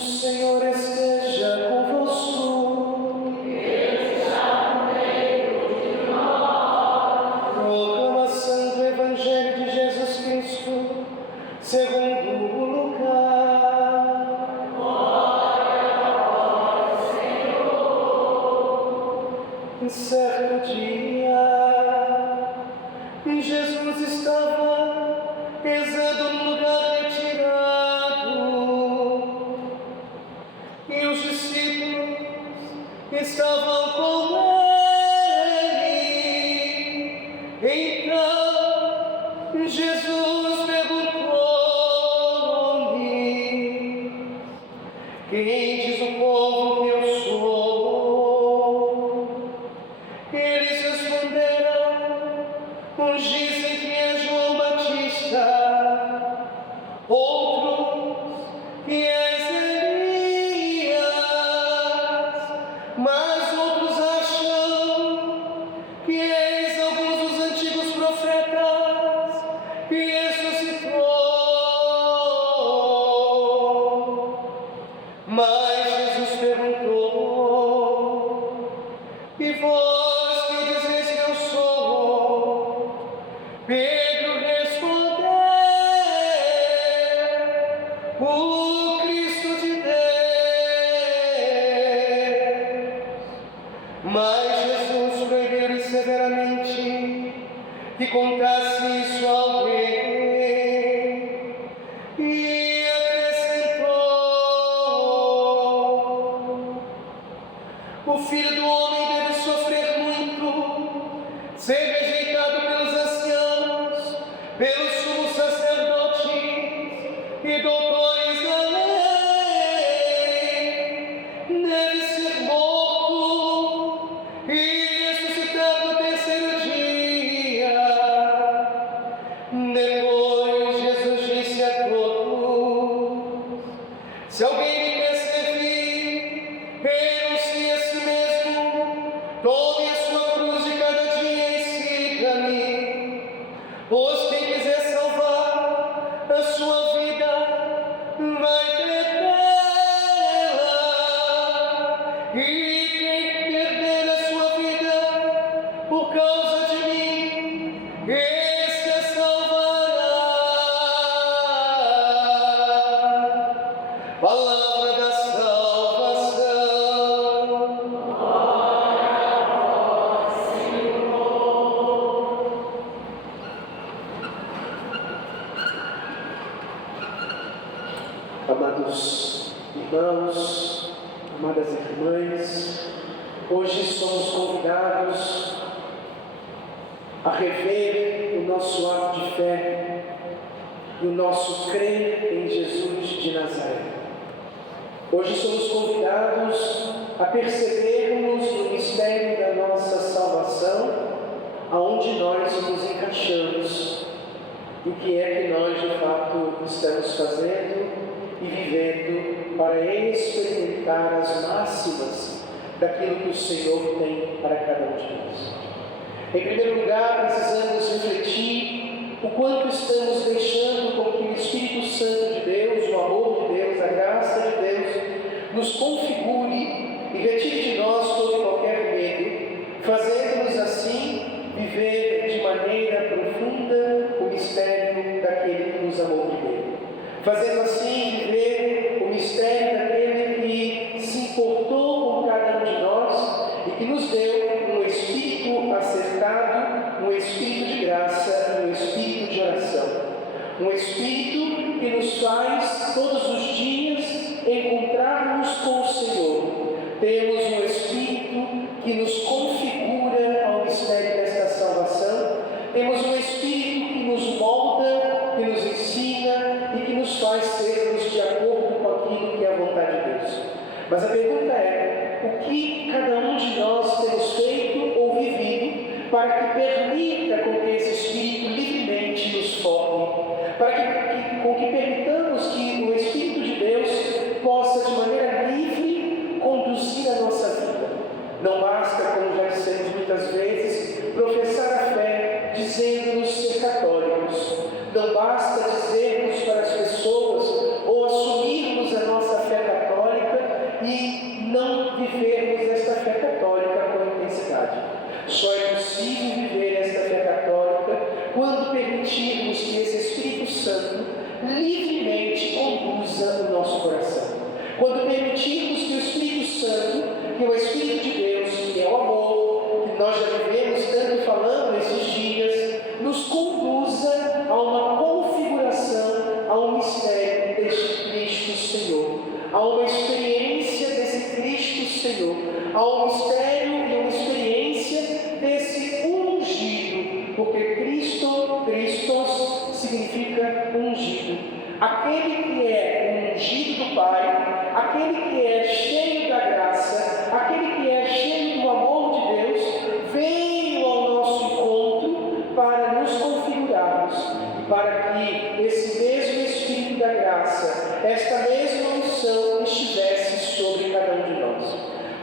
Senhor esteja convosco. Ele está no meio de nós. Proclamação do Evangelho de Jesus Cristo, segundo Lucas. Glória a vós, Senhor. Em certo dia, Jesus estava rezando num lugar retirado, e os discípulos estavam com ele. Então Jesus perguntou-lhe: quem diz o povo que eu sou? Eles responderam: uns dizem que é João Batista, outros que és Elias, mas outros acham que és alguns dos antigos profetas que ressuscitou. Mas Jesus perguntou: e vós que dizeis que eu sou? Pedro respondeu: o Cristo de Deus. Mas Jesus proibiu-lhe severamente que contasse isso a alguém, e acrescentou: o Filho do Homem deve sofrer muito, ser rejeitado pelos anciãos, pelos sumos sacerdotes e doutores da lei, deve ser morto e ressuscitar no terceiro dia. Depois Jesus disse a todos: se alguém me quer servir, renuncie a si mesmo, tome a sua cruz de cada dia e siga-me. Pois quem quiser salvar a sua vida vai perdê-la, e quem perder a sua vida por causa de mim, esse a salvará. Palavra da salvação. Glória a vós, Senhor. Amados irmãos, amadas irmãs, hoje somos convidados a rever o nosso ato de fé e o nosso crer em Jesus de Nazaré. Hoje somos convidados a percebermos o mistério da nossa salvação, aonde nós nos encaixamos, e o que é que nós de fato estamos fazendo e vivendo para experimentar as máximas daquilo que o Senhor tem para cada um de nós. Em primeiro lugar, precisamos refletir o quanto estamos deixando com que o Espírito Santo de Deus, o amor de Deus, a graça de Deus, nos configure e retire de nós todo e qualquer medo, fazendo-nos assim viver de maneira profunda o mistério daquele que nos amou primeiro. Fazendo assim viver o mistério daquele que se importou com cada um de nós e que nos deu um espírito acertado, um espírito de graça, um espírito de oração. Um espírito que nos faz todos os dias encontrarmos com o Senhor. Temos um espírito que nos configura ao mistério desta salvação. Temos um espírito que nos molda, que nos ensina e que nos faz sermos de acordo com aquilo que é a vontade de Deus. Mas a pergunta é: o que cada um de nós temos feito ou vivido para que permita com que esse Espírito livremente nos forme? Para que permitamos que o Espírito de Deus possa de maneira livre conduzir a nossa vida. Não basta, como já dissemos muitas vezes, professar a fé dizendo-nos ser católicos. Não basta dizermos para as pessoas ou assumirmos a nossa fé católica vivermos esta fé católica com intensidade. Só é possível viver esta fé católica quando permitirmos que esse Espírito Santo livremente conduza o nosso coração. Quando permitirmos que o Espírito Santo, que é o Espírito de Deus, que é o amor, que nós já vivemos tanto falando esses dias, nos conduza a uma configuração, a um mistério deste Cristo Senhor, a uma experiência desse Cristo Senhor, a um mistério e uma experiência desse ungido, porque Christos significa ungido. Aquele que é ungido do Pai, aquele que é cheio da graça, aquele que é cheio do amor de Deus, veio ao nosso encontro para nos configurarmos, para que esse mesmo Espírito da graça, esta mesma unção estivesse sobre cada um de nós.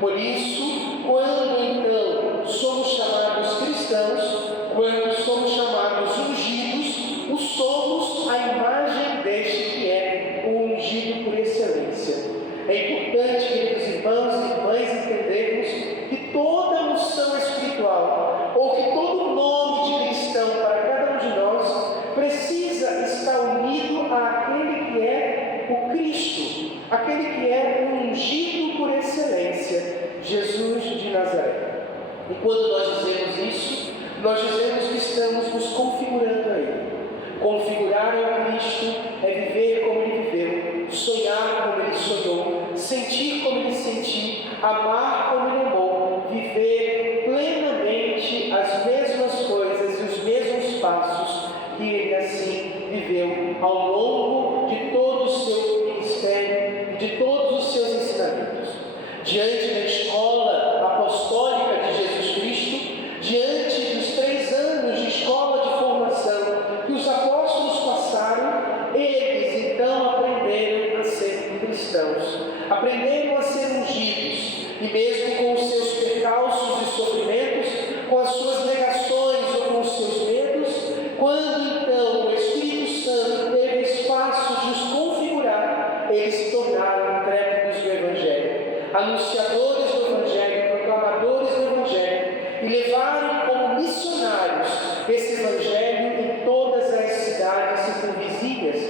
Por isso, quando então somos chamados cristãos, quando somos chamados ungidos, o somos a imagem deste que é o ungido por excelência. É importante, queridos irmãos e irmãs, entendermos que toda unção espiritual, ou que todo nome de cristão para cada um de nós, precisa estar unido àquele que é o Cristo, aquele que é o ungido por excelência, Jesus de Nazaré. E quando nós dizemos isso, nós dizemos que estamos nos configurando a Ele. Configurar ao Cristo é viver como Ele viveu, sonhar como Ele sonhou, sentir como Ele sentiu, amar como Ele amou, viver plenamente as mesmas coisas e os mesmos passos que Ele assim viveu ao longo de todo o seu ministério e de todos os seus ensinamentos. Diante da escola apostólica de Jesus Cristo, diante dos 3 anos de escola de formação que os apóstolos passaram, eles então aprenderam a ser cristãos, aprenderam a ser ungidos, e mesmo com os seus percalços e sofrimentos, com as suas negações ou com os seus medos, quando então o Espírito Santo teve espaço de os configurar, eles se tornaram intrépidos do Evangelho, anunciadores do Evangelho, proclamadores do Evangelho, e levaram como missionários esse Evangelho em todas as cidades circunvizinhas,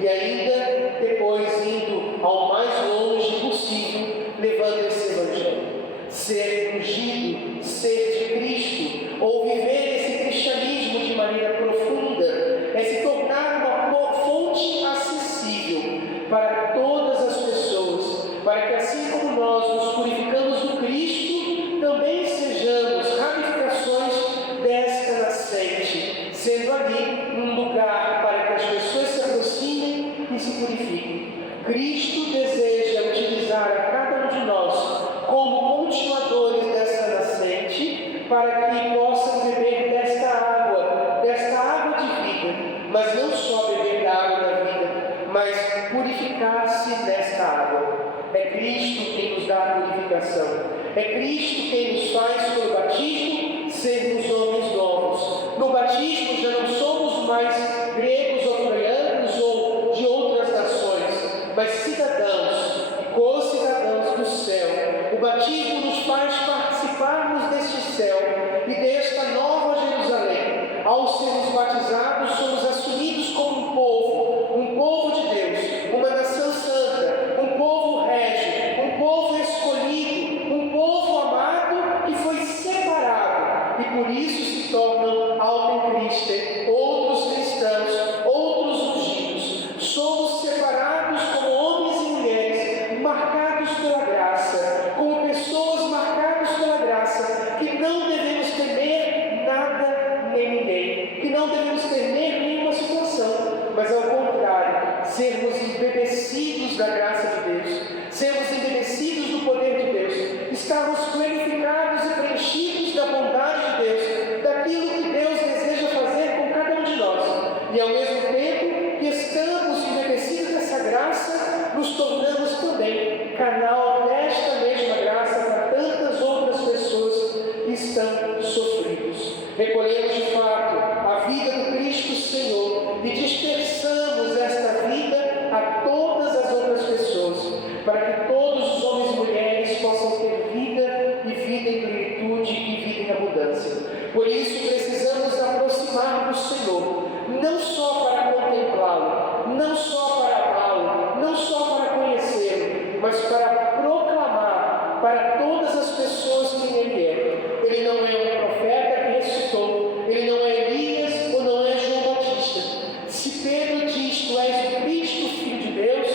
e ainda depois indo ao mais longe possível, levando esse Evangelho. Ser ungido, ser de Cristo, ou viver esse cristianismo de maneira profunda, é se tornar uma fonte acessível para todas as pessoas, para que assim como nós nos purificamos do Cristo, também sejamos ramificações desta nascente, sendo ali um lugar para que as pessoas se aproximem e se purifiquem. Cristo deseja utilizar a cada um de nós como continuadores desta nascente, para que possam beber desta água de vida, mas não só beber da água da vida, mas purificar-se nesta água. É Cristo quem nos dá a purificação. É Cristo quem nos faz, pelo batismo, sermos homens novos. No batismo já não somos mais gregos ou troianos ou de outras nações, mas cidadãos e co-cidadãos do céu. O batismo nos faz participarmos deste céu e desta nova Jerusalém. Ao sermos batizados, somos assumidos como um povo de Deus, uma nação santa, um povo régio, um povo escolhido, um povo amado que foi separado e por isso se tornam autem-Cristo, outros cristãos, outros ungidos. Somos separados como homens e mulheres, marcados pela graça, como pessoas marcadas pela graça, que não devemos temer nada nem ninguém, que não devemos temer nenhuma situação, mas ao contrário, sermos embebecidos da graça de Deus, sermos embebecidos do poder de Deus, estarmos planificados e preenchidos da bondade de Deus, daquilo que Deus deseja fazer com cada um de nós, e ao mesmo tempo que estamos embebecidos dessa graça, nos tornamos também canal desta mesma graça para tantas outras pessoas que estão sofridos. Recolhemos de fato a vida do Cristo Senhor e dispersamos esta vida a todas as outras pessoas, para que todos os homens e mulheres possam ter todas as pessoas quem Ele é. Ele não é um profeta que ressuscitou, Ele não é Elias ou não é João Batista. Se Pedro diz: tu és o Cristo, Filho de Deus,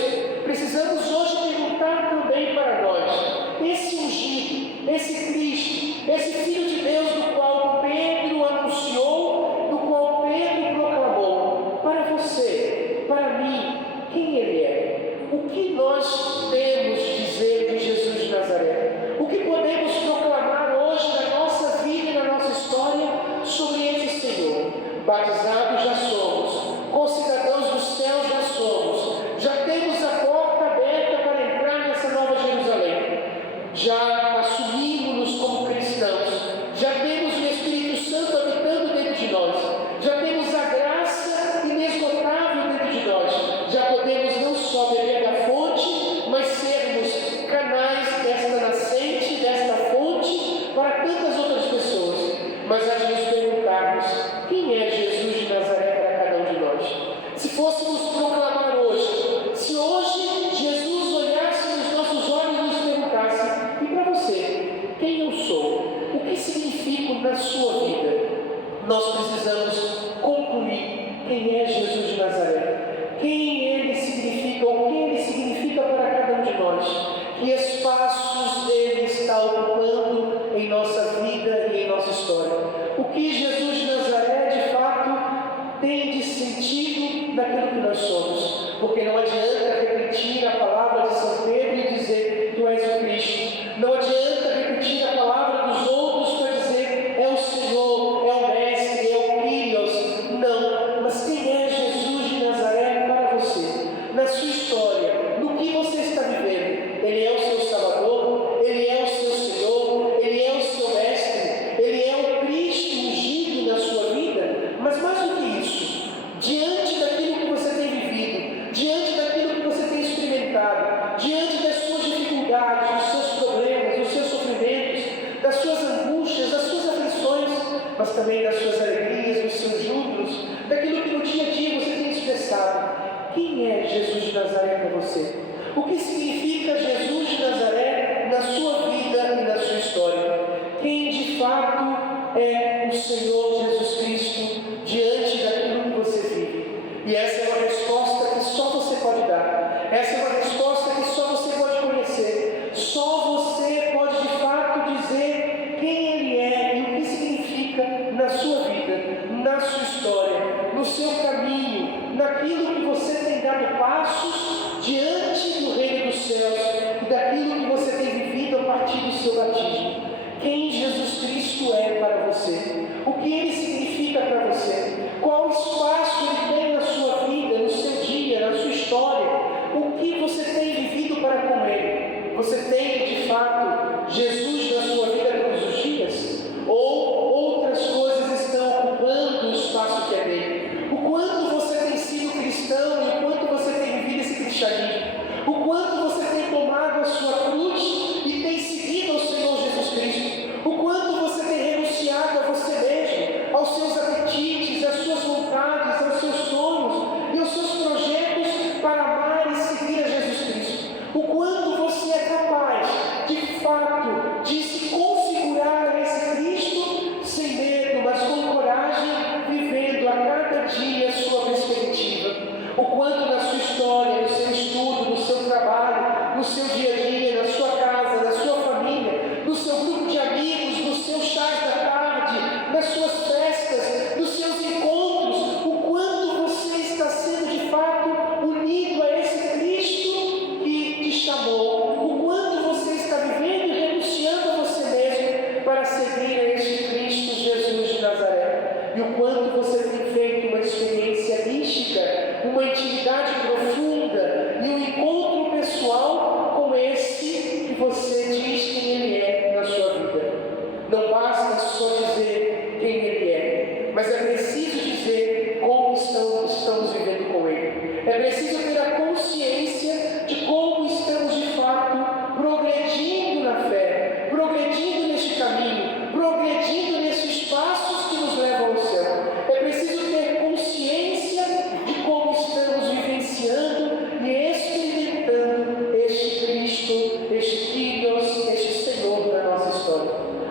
precisamos hoje perguntar também para nós: esse ungido, esse Cristo, esse Filho de Deus do qual Pedro anunciou, do qual Pedro proclamou, para você, para mim, quem Ele é? O que nós temos de dizer de Jesus de Nazaré? O que podemos proclamar hoje na nossa vida e na nossa história sobre esse Senhor? Batizados já somos, concidadãos dos céus já somos, já temos a porta aberta para entrar nessa nova Jerusalém, já assumimos-nos como cristãos, já temos o Espírito Santo habitando dentro de nós, já temos a graça inesgotável dentro de nós, já podemos não só beber da fonte, mas sermos canais desta nascente, desta fonte, para tantas outras pessoas. Mas há de nos perguntarmos: quem é Jesus de Nazaré para cada um de nós? Se fôssemos proclamar hoje, se hoje Jesus olhasse nos nossos olhos e nos perguntasse: e para você, quem eu sou? O que significo na sua vida? Nós precisamos concluir quem é Jesus de Nazaré, quem Ele significa, ou o que Ele significa para cada um de nós, que espaços Ele está ocupando em nossa vida e em nossa história. O que Jesus de Nazaré de fato tem de sentido naquilo que nós somos, porque não adianta repetir a palavra de São Pedro e dizer: tu és o Cristo, não adianta repetir a palavra dos outros para dizer: é o Senhor, é o Mestre, é o Kyrios. Não, mas quem é Jesus de Nazaré para você, na sua história, no que você está vivendo? Ele é o seu Salvador, Ele é o seu Senhor, Ele é o seu Mestre, Ele é o Cristo ungido na sua vida. Mas mais do que isso, diante daquilo que você tem vivido, diante daquilo que você tem experimentado, diante das suas dificuldades, dos seus problemas, dos seus sofrimentos, das suas angústias, das suas aflições, mas também das suas alegrias, dos seus júbilos, daquilo que no dia a dia você tem expressado, quem é Jesus de Nazaré para você? O que significa Jesus de Nazaré na sua vida e na sua história? Quem de fato é o Senhor Jesus Cristo diante daquilo que você vive? E essa é uma resposta que só você pode dar. Essa é uma resposta que só você pode conhecer. Só você pode de fato dizer quem Ele é e o que significa na sua vida, na sua história, no seu caminho, naquilo que você tem dado passos diante do reino dos céus e daquilo que você tem vivido a partir do seu batismo. Quem Jesus Cristo é para você? O que Ele significa para você? Qual espaço Ele tem na sua vida, no seu dia, na sua história? O que você tem vivido para com Ele? Você tem de fato Jesus na sua vida todos os dias? Ou outras coisas estão ocupando o espaço que é dele? O quanto você tem sido cristão e o quanto você tem vivido esse cristianismo? O quanto você tem tomado a sua cruz e tem seguido ao Senhor Jesus Cristo? O quanto você tem renunciado a você mesmo, aos seus apetites, às suas vontades, aos seus sonhos e aos seus projetos para amar e seguir a Jesus Cristo? O quanto você é capaz, de fato, de se configurar a esse Cristo sem medo, mas com coragem, vivendo a cada dia a sua perspectiva? O quanto na sua história, no seu estudo, no seu trabalho, no seu dia a dia, na sua casa, na sua família, no seu grupo de amigos, nos seus chás da tarde, nas suas festas, nos seus encontros, o quanto você está sendo de fato unido a esse Cristo que te chamou, o quanto você está vivendo e renunciando a você mesmo para seguir a este Cristo Jesus de Nazaré, e o quanto você tem feito uma experiência mística, uma intimidade profunda e um encontro pessoal com esse que você diz quem Ele é na sua vida.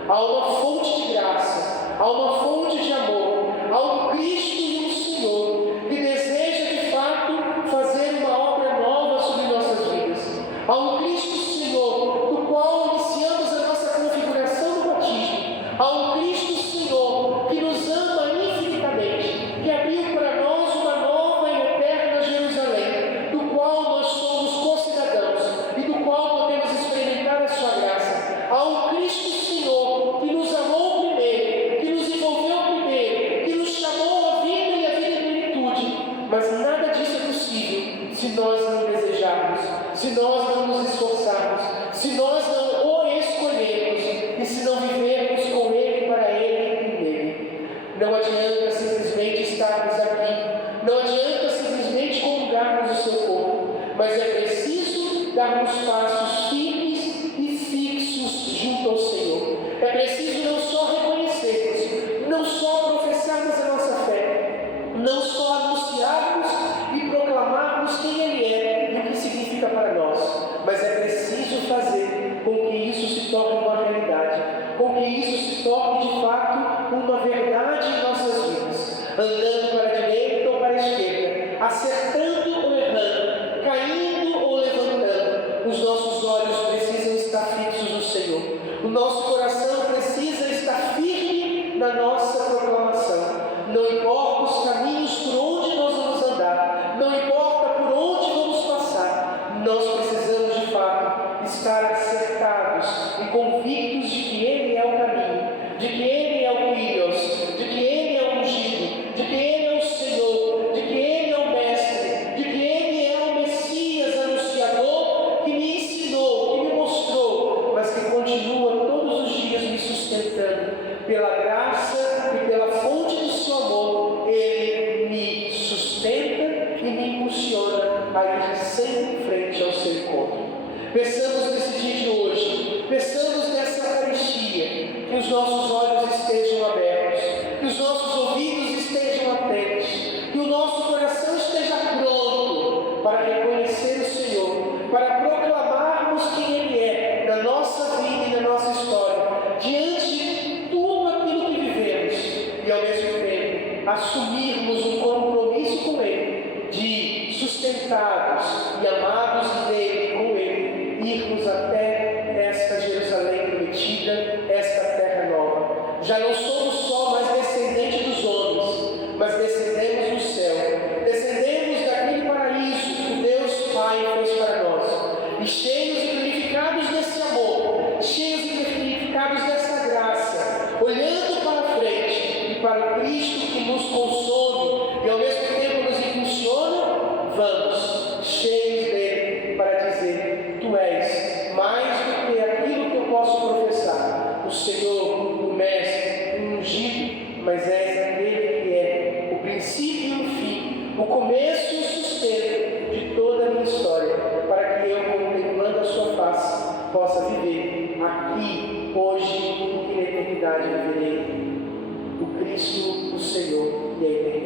há uma fonte de graça, há uma fonte de amor, há um Cristo e um Senhor que deseja de fato fazer uma obra nova sobre nossas vidas. Há um Cristo Senhor, do qual iniciamos a nossa configuração no batismo. Há um Cristo Senhor que nos ama infinitamente, que abriu para nós uma nova e eterna Jerusalém, do qual nós somos concidadãos e do qual podemos experimentar a sua graça. Há um Cristo Senhor que nos amou primeiro, que nos envolveu primeiro, que nos chamou à vida e à vida em plenitude. Mas nada disso é possível se nós não desejarmos, se nós não nos esforçarmos, se nós não o escolhermos e se não vivermos com Ele, para Ele e nele. Não adianta simplesmente estarmos aqui, não adianta simplesmente comungarmos o seu corpo, mas é preciso darmos passos firmes e fixos junto ao Senhor. É preciso não só reconhecermos, não só professarmos a nossa fé, não só anunciarmos e proclamarmos quem Ele é e o que significa para nós, mas é preciso fazer com que isso se torne uma realidade, com que isso se torne de fato uma verdade em nossas vidas, andando para a direita ou para a esquerda, acertando ou errando, caindo ou levantando. Os nossos olhos precisam estar fixos no Senhor, o nosso coração precisa estar firme na nossa proclamação. Não importa os caminhos por onde nós vamos andar, não importa por onde vamos passar, nós precisamos de fato estar acertados e convictos de que Ele é o caminho, de que Ele é o Kyrios, de que Ele é o ungido, de que Ele é o Senhor, de que Ele é o Mestre, de que Ele é o Messias anunciador que me ensinou, que me mostrou, mas que continua todos os dias me sustentando. Pela graça e pela fonte do seu amor, Ele me sustenta e me impulsiona a ir sempre em frente ao seu encontro. Peçamos nesse dia de hoje, peçamos nessa Eucaristia, que os nossos olhos estejam abertos, que os nossos ouvidos estejam atentos, que o nosso coração esteja pronto para reconhecer o Senhor, para proclamarmos quem Ele é na nossa vida e na nossa história, diante de tudo aquilo que vivemos, e ao mesmo tempo assumirmos um compromisso com Ele, de sustentados e amados dele, com Ele, irmos até esta Jerusalém prometida, esta terra nova. Já não somos só mais descendentes dos homens, mas descendemos do céu, descendemos daquele paraíso que Deus Pai fez para nós, e cheios e purificados desse amor, cheios e purificados dessa graça, olhando para frente e para o Cristo que nos consome e ao mesmo tempo nos impulsiona, vamos, cheios dele, para dizer: Tu és mais do que aquilo que eu posso professar, o Senhor, o Mestre, o ungido, mas és aquele que é o princípio e o fim, o começo e o sustento de toda a minha história, para que eu, contemplando a sua face, possa viver aqui, hoje e na eternidade viverei o Cristo, o Senhor e a eternidade.